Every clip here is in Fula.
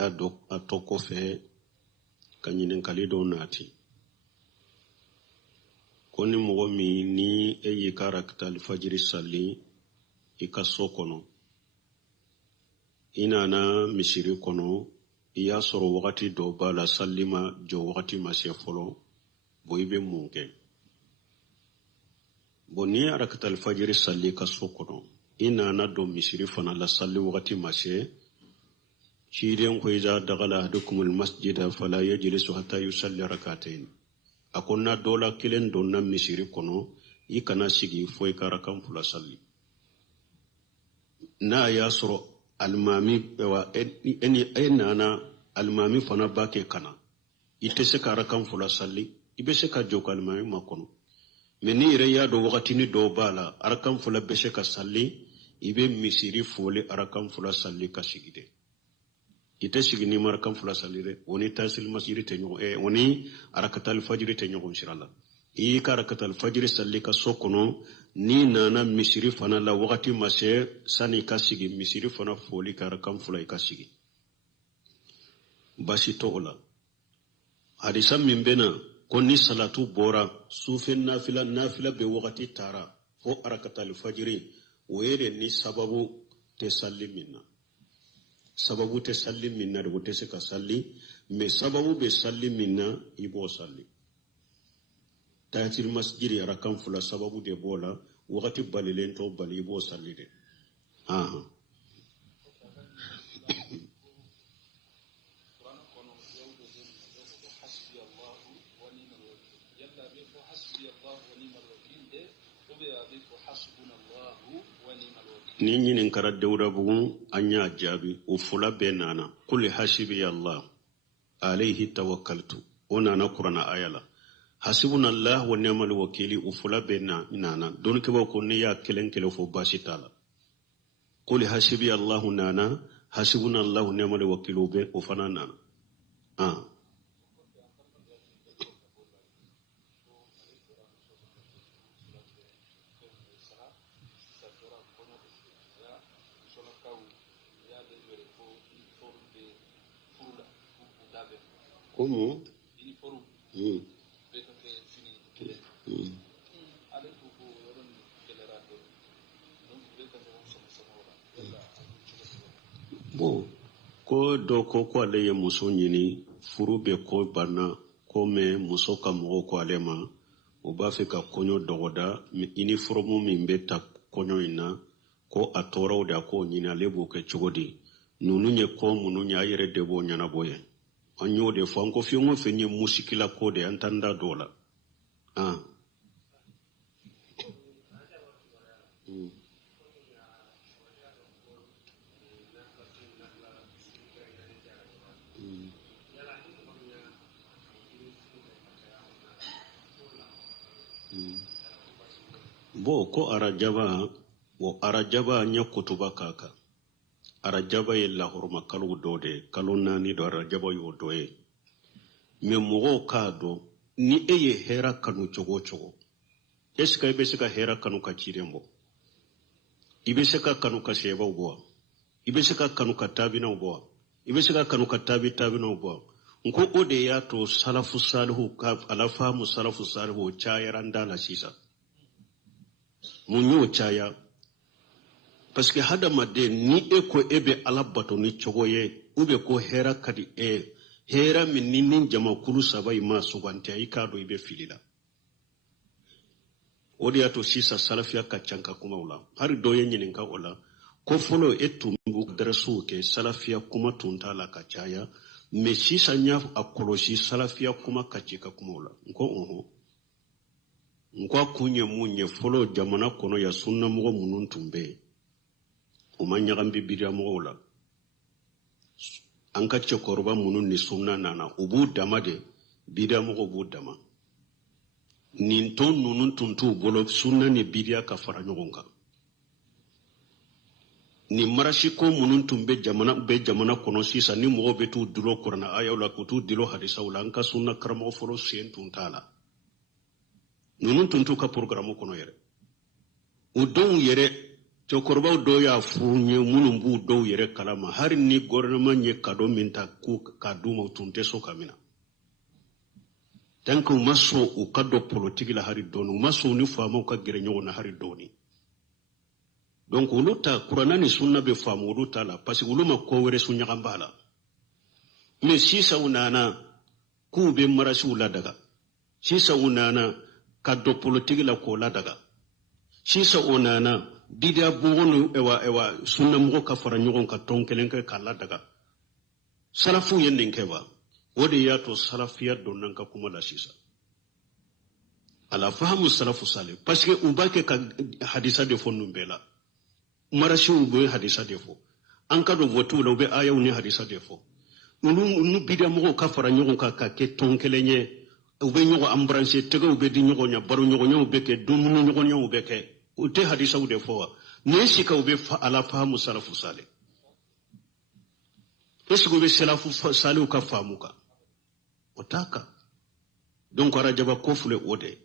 ya do a to kofe ka ɲininkali dɔw naati ko ni mɔgɔ min ni e y'i ka rakata alfajiri salli i ka so kɔnɔ i nana misiri kɔnɔ i y'a sɔrɔ wagati dɔ b'a la salli ma jɔ wagati ma se fɔlɔ bo i bɛ mun kɛ bon ni ye rakata alfajiri salli i ka so kɔnɔ i nana don misiri fana la salli wagati ma se ciden ko iza dagala ahadukumul masjida fala yajlisu hatta yusalli rak'atayn akonna dola kelen donna misiri kono i kana sigi fo i ka rakan fula salli na ya sɔrɔ almami wa eni nana almami fana ba kɛ kana i tɛ se ka rakan fula salli i bɛ se ka jɔ ka almami ma kɔnɔ mais ni yɛrɛ y'a dɔn wagatini dɔw b'a la rakan fula bɛ se ka salli i bɛ misiri foli rakan fula salli ka sigi de ite sigi ni marakan fula salire oni tasil masjidi te ɲɔgɔn oni arakatal fajiri te ɲɔgɔn sira la i ka arakatal fajiri salli ka so kɔnɔ ni nana misiri fana la wagati ma se sani ka sigi misiri fana foli ka arakan fula i ka sigi basi to o la hadisa min bena ko ni salatu bɔra sufe nafila bɛ wagati taara fo arakatal fajiri o ye de ni sababu te salli min na sababu te salli minna de wote se ka salli mais sababu be salli minna i b'o salli tahiyatul masjidi arakan fula sababu de b'o la wagati balilen to bali i b'o salli de ni ɲininkara dawuda bugun an y'a jaabi o fula bɛɛ nana kul hasibi Allah alayhi tawakkaltu o nana kurana aya la hasibunallah wa ni'mal wakili o fula bɛɛ nana don ke ba ko ne ya kelen fo basi tala kul hasibi Allah nana hasibunallah wa ni'mal wakili be o fana nana Como? Bon, ko do ko ale ye muso ɲini furu bɛ ko banna ko mɛ muso ka mɔgɔw ko ale ma o b'a fɛ ka kɔɲɔ dɔgɔda uniforme min bɛ ta kɔɲɔ in na ko a tɔɔrɔw de ko ɲini ale b'o kɛ cogo di ninnu ye ko minnu ye a yɛrɛ de b'o ɲɛnabɔ ye an y'o de fɔ an ko fɛn o fɛn ye musikila ko de an t'an da dɔw la bon ko arajaba o arajaba nya kutuba kaka arajaba ye lahorma kalo do de kalo nani do arajaba yo do ye me mɔgɔw k'a dɔn ni e ye hera kanu cogo cogo est-ce que i bɛ se ka hera kanu ka ciden bɔ i bɛ se ka kanu ka sebaw bɔ i bɛ se ka kanu ka tabinaw bɔ i bɛ se ka kanu ka tabinaw bɔ nko o de y'a to salafu salihu ka alafahamu salafu salihu cayara ndala sisan mun y'o caya parce que hadamaden ni e ko e bɛ ala bato ni cogo ye ou bien ko hera ka di hera min ni jamakulu saba i ma sugante i k'a dɔn i bɛ fili la o de y'a to sisan salafiya ka ca ka kumaw la hari dɔ ye ɲininka o la ko fɔlɔ e tun b'u dɛrɛsiw kɛ salafiya kuma tun t'a la ka caya mais sisan y'a a kɔlɔsi salafiya kuma ka ci ka kumaw la nko a kun ye mun ye fɔlɔ jamana kɔnɔ ya sunnamɔgɔ minnu tun bɛ yen o ma ɲagami bibiya mɔgɔw la an ka cɛkɔrɔba minnu ni sunna nana u b'u dama de bibiya mɔgɔw b'u dama nin tɔn ninnu tun t'u bolo sunna ni bibiya ka fara ɲɔgɔn kan ni marasiko minnu tun bɛ jamana kɔnɔ sisan ni mɔgɔw bɛ t'u dilo kuranna ayaw la k'u t'u dilo hadisaw la an ka sunna karamɔgɔ fɔlɔ sen tun t'a la ninnu tun t'u ka programme kɔnɔ yɛrɛ o denw yɛrɛ cɛkɔrɔbaw dɔw y'a furu ye minnu b'u dɔw yɛrɛ kalama hali ni gouvernement ye cadeau min ta k'a d'u ma u tun tɛ so ka mina tant que u ma sɔn u ka dɔ politique la hali dɔɔni u ma sɔn u ni faamaw ka gɛrɛ ɲɔgɔn na hali dɔɔni donc olu ta kuranna ni sunna bɛ faamu olu ta la parce que olu ma ko wɛrɛ su ɲagan b'a la mais sisan u nana k'u bɛ marasiw ladaga sisan u nana ka dɔ politique la k'o ladaga sisan u nana bidia bɔgɔ ewa sunna mɔgɔ ka fara ɲɔgɔn ka tɔn kelen kɛ k'a ladaga salafu ye nin kɛ wa o de y'a to salafiya donna ka kuma la sisan ala fahamu salafu salih parce que u b'a kɛ ka hadisa de fɔ ninnu bɛɛ la marasiw bɛ hadisa de fɔ an ka dɔn votiw la u bɛ ayaw ni hadisa de fɔ olu bidia mɔgɔw ka fara ɲɔgɔn kan ka kɛ tɔn kelen ye u bɛ ɲɔgɔn embrasser tɛgɛw bɛ di ɲɔgɔn ɲɛ baro ɲɔgɔnyaw bɛ kɛ dumuni ɲɔgɔnyaw bɛ kɛ u tɛ hadisaw de fɔ wa ni sika u bɛ ala fahamu salafu salih est-ce que u bɛ salafu salih ka faamu kan o t'a kan donc arajaba ko filɛ o de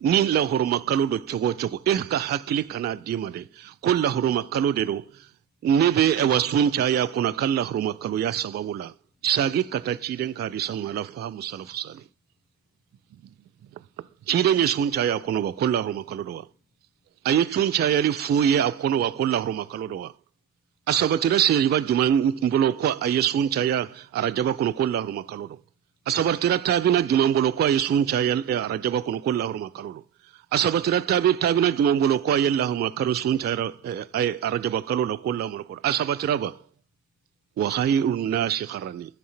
ni lahoroma kalo do cogo cogo ka hakili kana d'i ma de ko lahoroma kalo de do ne bɛ ewa sun caya kɔnɔ ka lahoroma kalo ya sababu la sagi ka taa ciden ka hadisa ma ala fahamu salafu salih ciden ye sun caya kɔnɔ wa ko lahoroma kalo do wa a ye tun cayali fo ye a kɔnɔ wa ko lahoroma kalo do wa a sabatira seriba juman bolo ko a ye sun caya arajaba kɔnɔ ko lahoroma kalo do a sabatira tabina juman bolo ko a ye sun caya arajaba kɔnɔ ko lahoroma kalo do a sabatira tabina juman bolo ko a ye lahoroma kalo sun caya arajaba kalo la ko lahoroma kalo a sabatira ba wa khayrun nasi qarani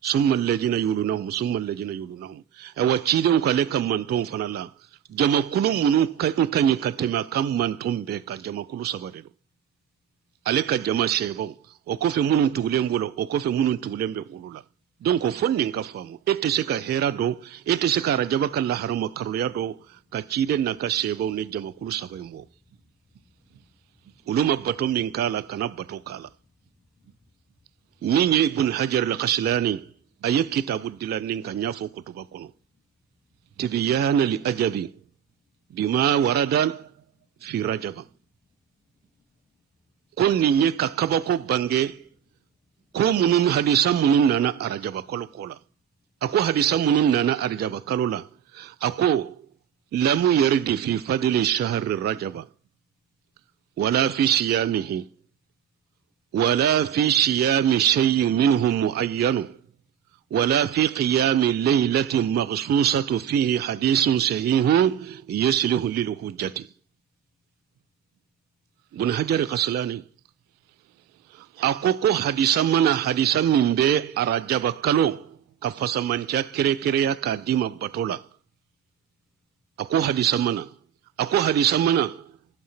summa alladhina yulunahum wa ciden ko le kam manton fana la jamakulu munu kan yi ka tɛmɛ kan manton bɛɛ ka jamakulu saba de do ale ka jama sɛbɛnw o kɔfɛ minnu tugulen bolo o kɔfɛ minnu tugulen bɛ olu la donc fo nin ka faamu e tɛ se ka hɛra dɔn e tɛ se ka arajaba ka laharama karoya dɔn ka ciden n'a ka sɛbɛnw ni jamakulu saba in bɔ olu ma bato min k'a la kana bato k'a la min ye ibn hajar al-qaslani a ye kitabu dilannin ka ɲafɔ kutuba kɔnɔ tibyana li ajabi bima warada fi rajaba kon nin ye ka kabako bange ko munun hadisa munun nana arajaba kalo kola ako hadisa munun nana arajaba kalo la ako lamu yardi fi fadli shahr rajaba wala fi siyamihi wala fi siyami shay'in minhum mu'ayyanu ولا في قيام ليلة مغصوصة فيه حديث صحيح يصلح للحجة بن حجر قسلاني أكوكو حديثا من بي أرجب كالو كفاسمانتيا كريا كديما بطولا أكو حديثا منا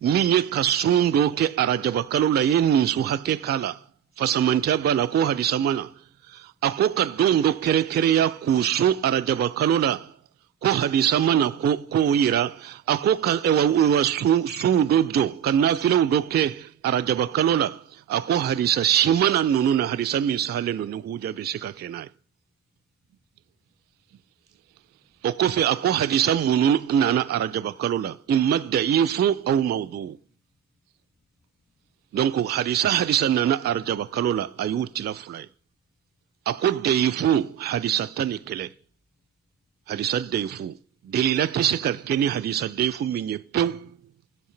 minye kasundo ke arajaba kalo la yenni su hake kala fasamantya bala ko hadisa mana ako ka dondo kere ya kusu arajaba kalo la ko hadisa mana ko yira ako ka ewa su dojo kanafila doke arajaba kalo la ako hadisa shimana nunu na hadisa min sahale nunu huja be sika kenai okofe ako hadisa munun nana arajaba kalola imma da'ifu aw mawdu donc hadisa nana arajaba kalola ayuti la fulay ako da'ifu hadisa tani kele hadisa da'ifu delila tesekar keni hadisa da'ifu minye pew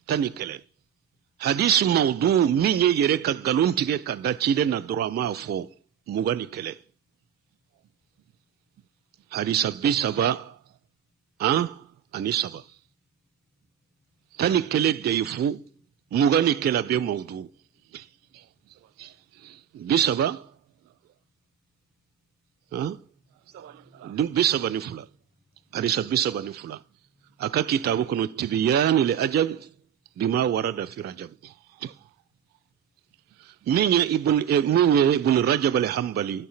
tani kele hadis mawdu minye yere ka galontige ka dachide na drama fo mugani kele hadisa bisaba ani saba tani kele deifu mugani kela be mawdu bisaba bisaba ni fula hadisa bisaba ni fula aka kitabu kono tibyan li ajab bima warada fi rajab minya ibn rajab al-hanbali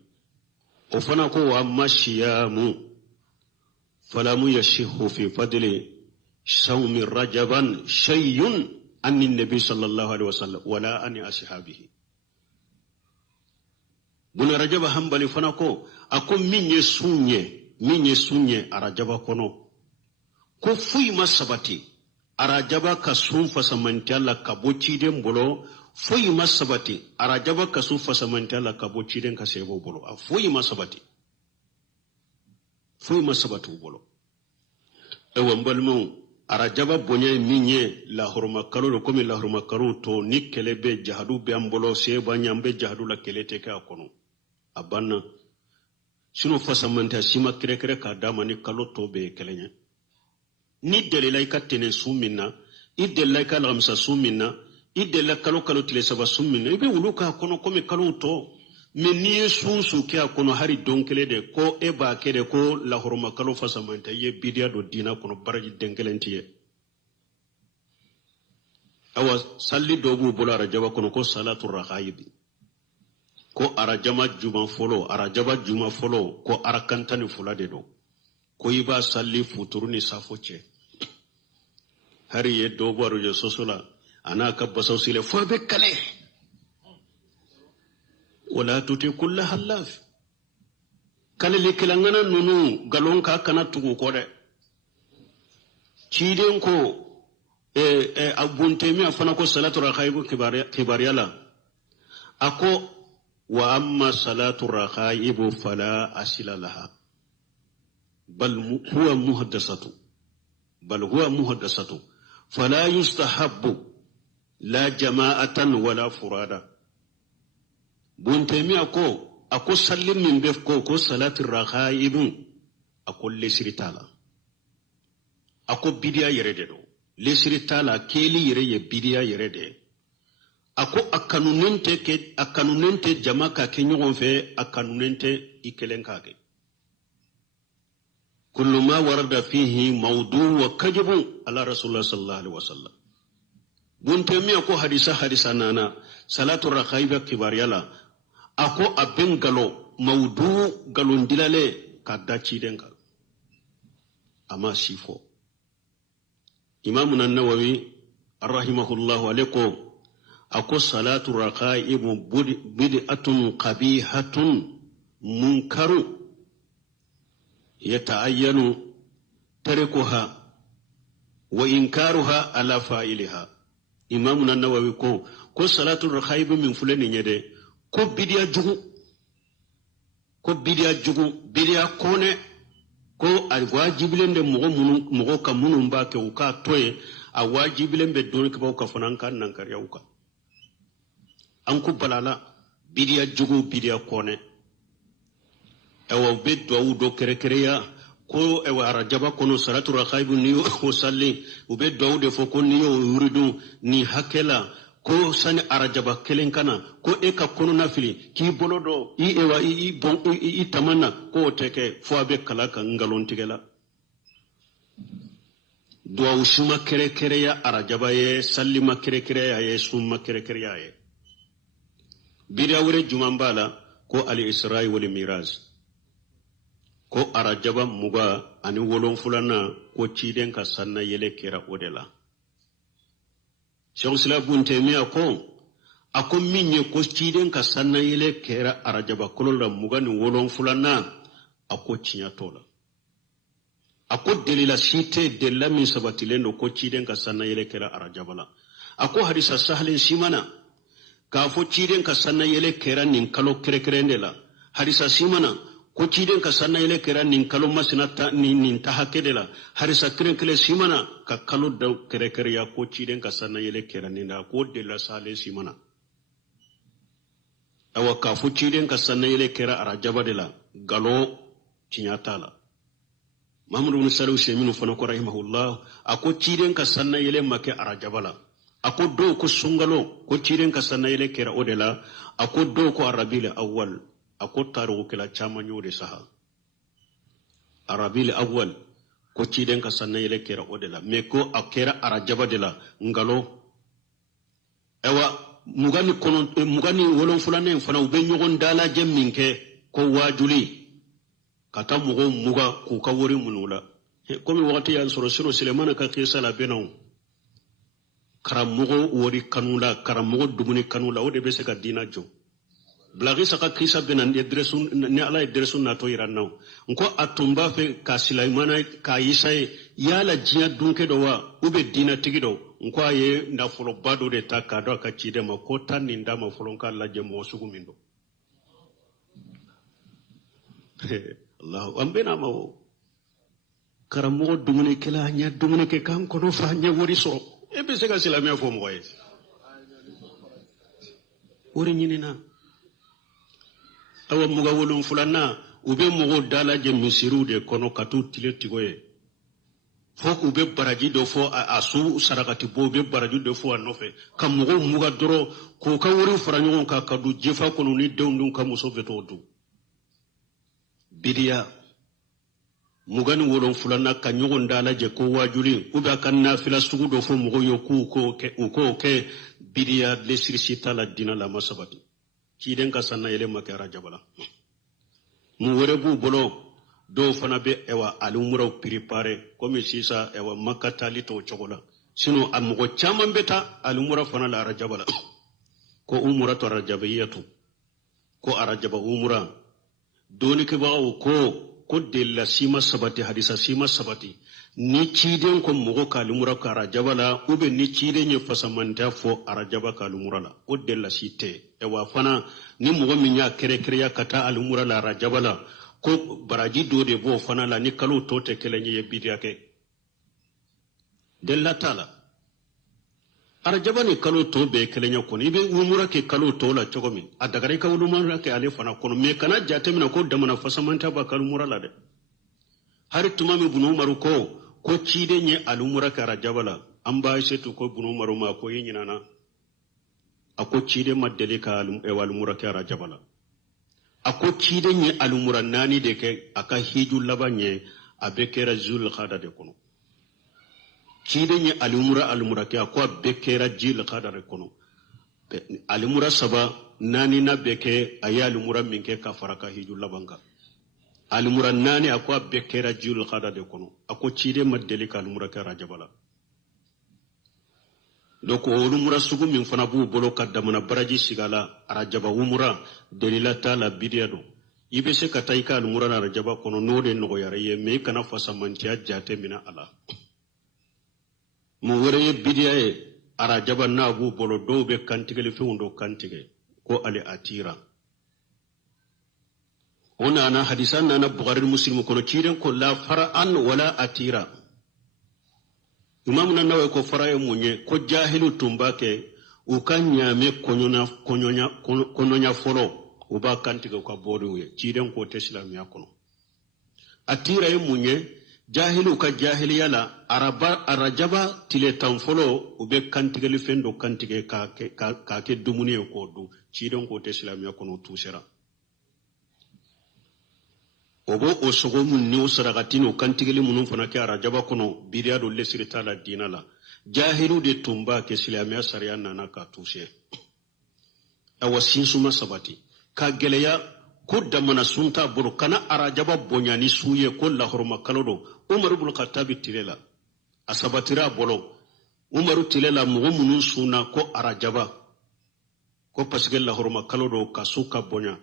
ofana ko wa mashiyamu فلم يشح في فضل صوم رجبا شيء عن النبي صلى الله عليه وسلم ولا عن أصحابه بن رجب حنبلي فنكو أكو من يسونye arajaba kono ko fuy masabati arajaba ka sun fasamantala ka bociden bolo foyi masabati arajaba ka sun fasamantala ka bociden ka sebo bolo a foyi masabati bolo ewa mbalmo arajaba bonya minye la horma kalo ko mi la horma kalo to ni kelebe jahadu be ambolo seba nyambe jahadu la kelete ka kono abanna sino fasamanta sima kire ka dama ni kalo to be kelenya ni delilai ka tene sumina i delilai ka lamsa sumina i delilai kalo tile saba sumina ibe uluka kono kome kalo to meni sunsu ke kono hari donkele de ko e ba kede ko la horma kalo fasamanta ye bidia do dina kono baraji denkelentiye awa salli dogu bola arajaba kono ko salatu raghaibi ko arajama juma folo ko arakantani fulade do ko iba salli futuru ni safoche hari ye dobaru je sosola ana ka basawsile fo be kale wala tuti kullu halaf kale likilangana nunu galon ka kana tugu ko de ciden ko abuntemi afana ko salatu rakhaibu kibariyala ako wa amma salatu rakhaibu fala asila laha bal huwa muhaddasatu fala yustahabbu la jama'atan wala furada buntemi ako sallim min bef ko salatu rakhaibu ako lesritala ako bidiya yerede do lesritala keli yere ye bidiya yerede ako akanunente jama ka ke ɲɔgɔn fɛ akanunente i kelen ka kɛ kullu ma warada fihi mawdu wa kadhibun ala rasulullah sallallahu alaihi wasallam buntemi ako hadisa nana salatu rakhaiba kibariyala ako aben galo mawdu galon dilale ka daci denka ama sifo imam an-nawawi rahimahullahu alaihi ako salatu rakhaibu bid'atun qabihatun munkaru yata'ayyanu tarikuha wa inkaruha ala fa'iliha imam an-nawawi ko salatu rakhaibu min fulani nyede ko bidiya jugu bidiya kone ko alwajibilen de mogo ka munun ba ke uka toye a wajibilen be don ke ba ka fanan kan nan kariya uka an ku balala bidiya jugu bidiya kone ewa be do kerekereya ko ewa arajaba kono salatu rakhaibu niyo ko salli ube do de fo ko niyo yuridu ni hakela ko sani arajaba kelen kana ko e ka kono nafili ki bolodo i ewa i tamanna ko teke fo abe kala kan ngalon tigela do usuma kere ya arajaba ye sallima kere ya ye summa kere ya ye bidiya wure jumambala ko al-isra'i wal miraz ko arajaba muga ani wolon fulana ko ciden ka sanna yele kera odela Sheikh Sila Buntemiya ako minye ko ciden ka sanna yele kera arajaba kolola muga ni wolon fulana ako cinyatola ako delila site della min sabatilendo ko ciden ka sanna yele kera arajabala ako hadisa sahlin simana ka fo ciden ka sanna yele kera nin kalo kerekerendela hadisa simana ko ciden ka sanna yele kera nin kalo masinata nin tahakedela hadisa kerekere simana ka kalo da kerekere ya ko ciden ka sanna yele kera nin da ko dela sale simana awa ka fo ciden ka sanna yele kera arajabadela galo cinyatala Muhammad ibn Salih Sheminu fana ko rahimahullah ako ciden ka sanna yele make arajabala ako do ko sungalo ko ciden ka sanna yele kera odela ako do ko arabil awwal ako taru kala chamanyo de saha arabil awwal ko ciden ka sanna yele kera odela me ko akera arajaba dela ngalo ewa mugani wolon fulane fana ube nyogon dala jemminke ko wajuli kata muga ku ka wori munula komi wakati ya soro Sulemana ka kisa la benaw karamogo wori kanula karamogo dumuni kanula o de be se ka dina jo blagi saka kisa benan edresun ne ala edresun na to irannaw nko atumba fe ka Sulaimana ka Isai yala jinya dunke do wa ube dina tigido nkwa ye na folo bado de ta kado ka chide ma ko tan ni ndama folo ka la je mo sugu mindo Allah ambena ma karamo dumune kala nya dumune ke kan ko no fa nya wori so e be se ga silamiya fo mo ye wori nyinina awa muga wolum fulana ube mo dala je misiru de kono katu tile tigoye fo ube baraji do fo asu sarakati bo be baraji do fo anofe kam mo muga doro ko ka wori faranyo ka kadu jefa kono ni dewndum kam so veto du bidiya mugani wolon fulana ka nyogon dala je ko wajuli ube kan nafila sugu do fo mo yo ku ko ke bidiya lesirisi tala dina la masabati kiden ka sanna yele makara jabala mu wore bu bolo do fana be ewa alumura prepare comme sisa ewa makatali to chogola sino amugo chaman beta alumura fana la rajabala ko umura to rajabiyatu ko arajaba umura doni ke bawo ko de la sima sabati hadisa sima sabati ni ciden ko mugo ka alumura ka rajabala ube ni ciden ye fasamanta fo arajaba ka alumura la o de la site ewa fana ni mugo minya kere ya kata alumura la rajabala ko baraji do de bo fana la ni kalo tote kelenye ye bidiya ke della tala arajaba ni kalo to be kelenya ko ni be umura ke kalo to la chogomi adagare ka ulumura ke ale fana ko me kana jate mina ko damana fasamanta ba kalumura la de har tumami bunu maru ko cide nye alumura ka rajabala an ba shi to ko bunu maru ma ko yin nana ako cide maddele ka alumura ka rajabala ako cide nye alumura nani de ke aka hiju labanye abekera zul khada de kono cide nye alumura ke ako abekera jil khada de kono alumura saba nani na beke aya alumura minke ka faraka hiju labanga alumura nani ako abekera jil khada de kono ako cide maddele ka alumura ka rajabala doko olumura sugu min fana bu bolo kadamana baraji sigala arajaba umura delila tala bidiado ibe se kataika alumura na arajaba kono node no yare ye me kana fasamantia jate mina ala mo wore ye bidiae arajaba na bu bolo do be kantigele fundo kantige ko ale atira ona na hadisan na bukhari muslim kono ciren ko la fara'an wala atira imam Nawawi ko faraye munye ko jahilu tumbake ukanyame kononya folo uba kantiga ko boduwe ciden ko teslamiya kono atira ye munye jahilu ka jahili yala arajaba tile tanfolo ube kantiga li fendo kantige ka ke dumuni ko du ciden ko teslamiya kono tusera obo osogo mun ni usaragatino kantigeli munun fana ke arajaba kono biriya do lesirita la dina la jahilu de tumba ke silamiya sariya nana ka tuse awa sinsuma sabati ka geleya ko damana sunta buru kana arajaba bonyani suye ko la horma kalodo umar ibn khattab tilela asabatira bolo umar tilela mugo munun suna ko arajaba ko pasge la horma kalodo ka suka bonya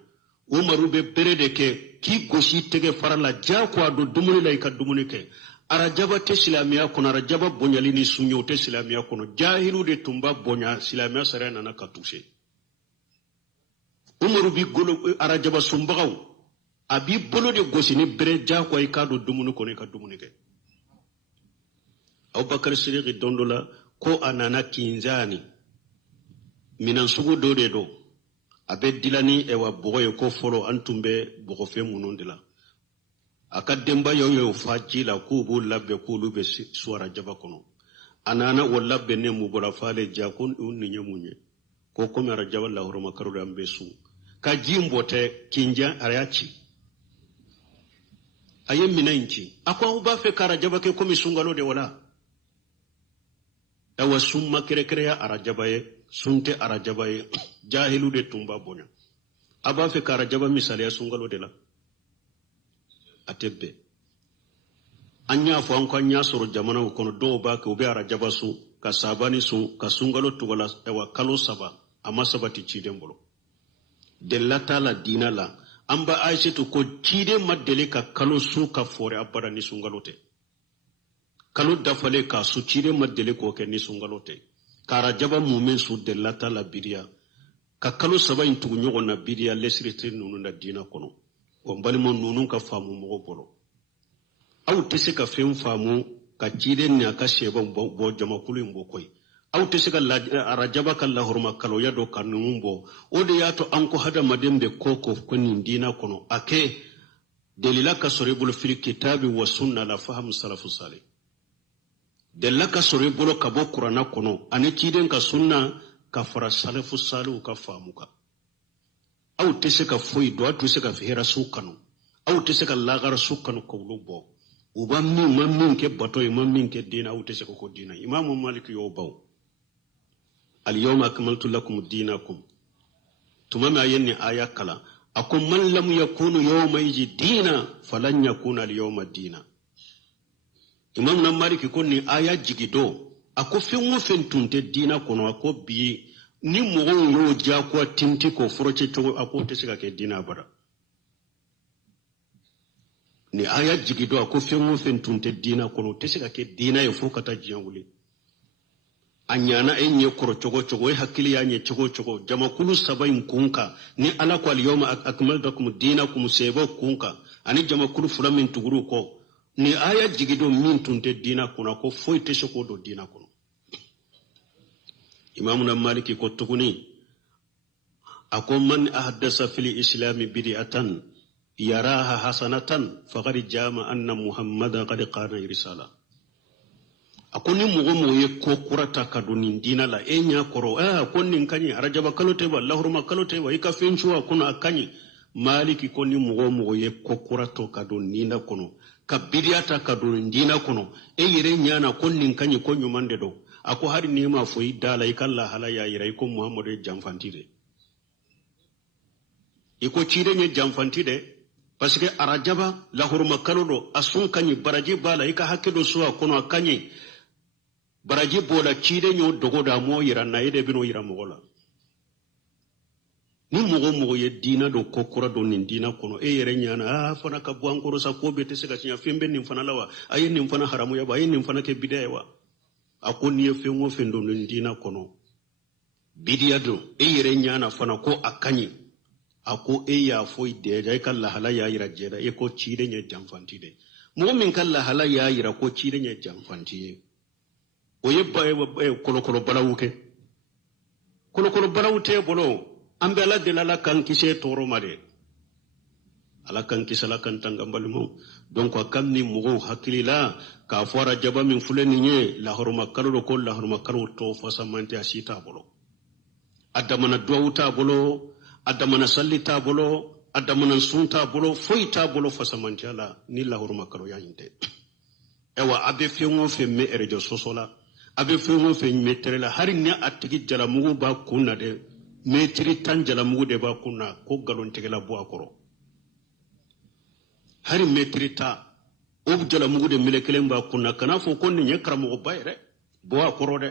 umaru be berede ke ki gosi tege farala ja ko ado dumuni lay ka dumuni ke arajaba te silamiya kono arajaba bonyali ni sunyo te silamiya kono jahilu de tumba bonya silamiya sare nana ka tuse umaru bi golo arajaba sumbagaw abi bolo de gosi ni bere ja ko ay ka do dumuni kono ka dumuni ke Abubakar Siddiq dondola ko anana kinzani minan sugu do de do abe dilani ewa bogoye ko folo antumbe bogo fe munondila aka demba yoyo fajila ku bu labbe ku lube suara jaba kono anana wala benne mu bora fale jakun unni nyamunye ko ko mera jaba la horoma karu ambe su ka jimbote kinja arayachi ayem minanchi akwa uba fe kara jaba ke ko misungalo de wala ewa summa kere ya arajaba ye sunte arajaba ye jahilu de tumba bonya aba fe karajaba misale sungalo de la atebbe anya fo an ko anya soro jamana ko do ba ko be arajaba su ka sabani su ka sungalo tugala ewa kalo saba amma sabati ciden bolo dellata la dina la amba aishatu ko cide maddele ka kalo su ka fore abara ni sungalo te kalo dafale ka su cire madele ko ke ni sungalote kara jaba mumen su delata la biriya ka kalo saba intugu nyogo na biriya lesirite nunu na dina kono o mbalimo nunu ka famu mogo bolo aw tese ka fen famu ka cire ni aka sheba bo jamakulu mbo koy aw tese ka arajaba ka la horma kalo yado kanunu mbo o de yato anko hada madembe koko ko ni dina kono ake delila ka sorebul fil kitabi wa sunna la faham salafu salih della ka sore bolo ka bo qur'ana kono ani ciden ka sunna ka fara salafu salu ka famuka aw tese ka foyi do atu se ka fihera sukanu aw tese ka lagar sukanu ko lubo uba min ke bato min ke dina aw tese ko dina imam malik yo baw al yawma akmaltu lakum dinakum tumama yenni aya kala akum man lam yakunu yawma yiji dina falan yakuna al yawma dina imam na maliki ko ni aya jigido ako fenwo fentunte dina kono ako bi ni mogo yo ja ko tinti ko foroche to ako tesiga ke dina bara ni aya jigido ako fenwo fentunte dina kono tesiga ke dina e fokata jianguli anyana enye koro chogo e hakili ya nye chogo jamakulu sabain kunka ni ala ko al yawma akmaltukum dinakum sebo kunka ani jamakulu fulamin tuguru ko ni aya jigido min tunte dina kuna ko foi te soko do dina kuno imamuna maliki ko tuguni ako man ahdasa fil islam bid'atan yaraha hasanatan faqad jama anna muhammada qad qana risala ako ni mugo ye ko kurata kaduni dina la enya koro ko nin kanyi arajaba kalote ba lahurma kalote ba ika fenchuwa kuna akanyi maliki ko ni mugo ye ko kurato kaduni dina kuno kabiriyata kadun dina kono yire nyana konnin kanyi ko nyumande do ako hari nima foyi dala ikalla halaya yire ko muhammadu jamfantide iko cire nye jamfantide parce que arajaba la hurma kalodo asun kanyi baraji bala ika hakedo suwa kono kanyi baraji bola cire nyo dogo da mo yira na yede bino yira mogola ni mogo ye dina do kokura do nin dina kono yere nyana fana ka buankoro sa ko bete se ka nya fembe nin fana lawa ayi nin fana haramu ya ba ayi nin fana ke bidaya wa akoni ye fengo fendo nin dina kono bidiya do yere nyana fana ko akanyi ako ya foi deja kala hala ya yira jeda e ko chire nya jamfanti de mo min kala hala ya yira ko chire nya jamfanti o yebba e kolo balawuke kolo balawute bolo ambe ala delala kan kise toro mare ala kan kisala kan tangambal mo donc akam ni mugo hakilila ka fora jaba min fuleni nye la horma kalo ko la horma kalo to fasamante asita bolo adamana duwuta bolo adamana sallita bolo adamana sunta bolo foita bolo fasamante ala ni la horma kalo yante ewa abe fengo fe me erejo sosola abe fengo fe meterela hari ne atigi jala mugo ba kunna de metri tanjala mugu de ba kunna ko galon tegela bo akoro hari metri ta objala mugu de melekelen ba kunna kana fo konni nyekra mugo bayre bo akoro de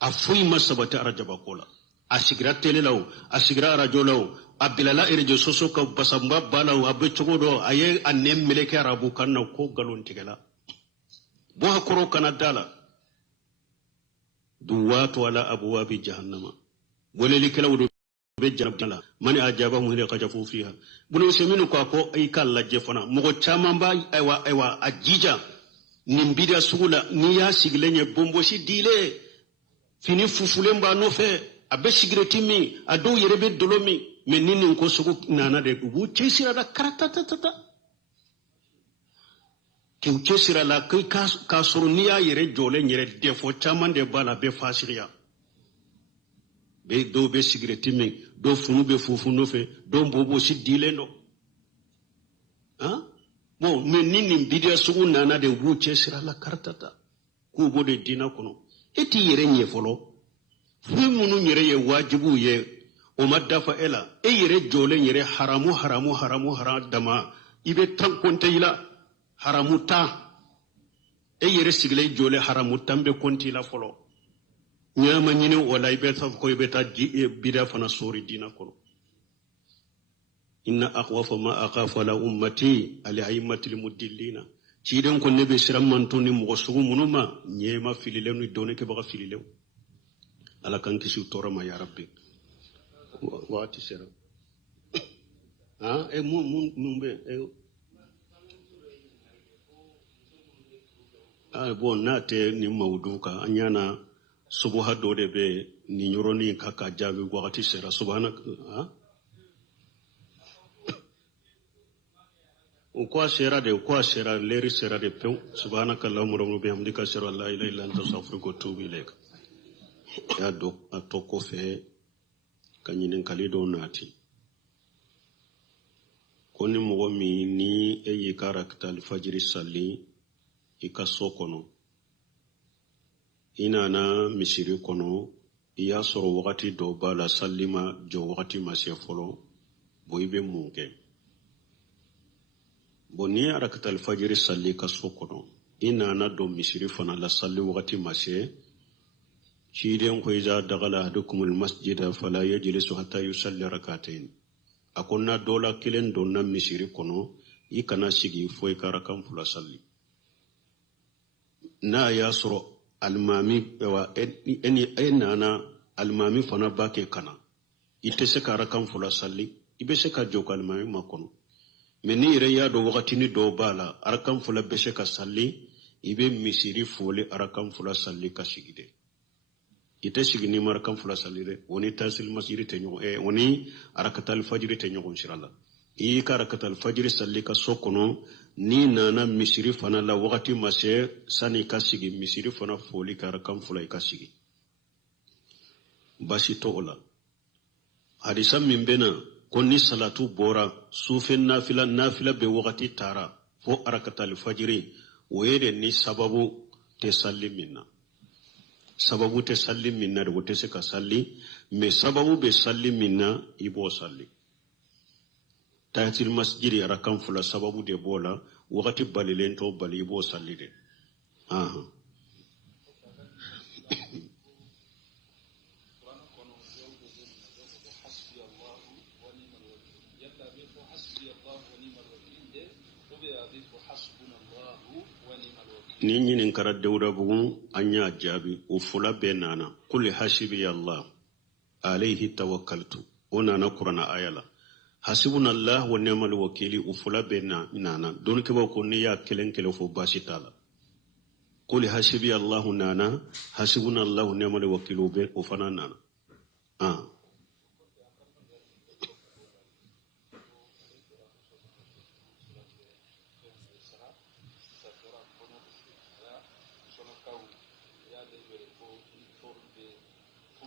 afuy masabata arajaba kola asigira telelaw asigira rajolaw abilala irjo soso ka basamba balaw abe chogodo aye anem meleke arabu kanna ko galon tegela bo akoro kana dala duwatu ala abwabi jahannama ولي كلاو بجنب جلا من أجابهم هنا قجفوا فيها بلو سمينو كاكو أي كلا جفنا مغو تشامان باي أيوا أجيجا نمبيدا سولا نيا سيغليني بومبوشي ديلي فيني فوفولين با نوفي أبي سيغرتيمي أدو يربي دولومي من نيني نكو سوكو نانا دي بو تشيسيرا دا كراتاتاتا كيو تشيسيرا لا كي كاسورو نيا يري جولي يري ديفو تشامان دي بالا بي فاسيريا be do be sigreti men do funu be fufu no fe do mbobo si dile no mo men nini bidia sugu nana de wuche sira la kartata ku bode dina kono eti yere nye folo fu munu nyere ye wajibu ye o madafa ela e yere jole nyere haram dama ibe tan konte ila haramu ta e yere sigle jole haramu tambe konti la folo nyama nyine wala ibeta ko ibeta bida fana sori dina kono inna akhwafa ma akhafa la ummati al a'immati al mudillina ciden ko ne be siram mantoni mo sugu munuma nyema filile ni doni ke baka filile ala kan kisi torama ya rabbi wati sera mun be bon nate ni mawduka anyana subuha do de be ni yoroni kaka jabi wati sera subhanaka ukwa sera leri sera de pe subhanaka allahumma rabbana bihamdika ashhadu an la ilaha illa anta astaghfiruka wa atubu ilaik ya do atoko fe kanyinin kalido nati koni mo mi ni eyi karakta alfajiri salli ikaso kono ina na misiri kono iya soro wakati do bala sallima jo wakati masya folo boibe munke boni arakta alfajiri salli kaso kono ina na do misiri fana la salli wakati masya shiden ko iza dagala ahadukumul masjida fala yajlisu hatta yusalli rak'atayn akonna dola kilen donna misiri kono ikana sigi foi karakan fula salli na yasro almami wa enana almami fana bake kana ite se karakan fula salli ibe se ka joko almami makono meni ire ya do wakati ni do bala arakan fula be se ka salli ibe misiri fole arakan fula salli ka sigide ite sigini markan fula salire woni tasil masjidi te nyogo woni arakatal fajiri te nyogo inshallah i karakatal fajiri salli ka sokono ni nana misiri fana la wakati mase sani ka sigi misiri fana foli karakan fula ka sigi basi to ola hadisa min bena konni salatu bora sufen nafila be wakati tara fo arakatal fajiri wede ni sababu te salli minna sababu te salli minna do te se ka salli me sababu be salli minna ibo salli tahatil masjidi arakan fula sababu de bola wakati balilen to bali ibo salli de ni nyinin kara dawda bugun anya jabi o fula be nana kulli hasibi allah alayhi tawakkaltu ona na qur'ana ayala hasibuna allah wa ni'mal wakili o fula be nana don ke ba ko ni ya kelen fo basitala kulli hasibi allah nana hasibuna allah wa ni'mal wakilu be o fana nana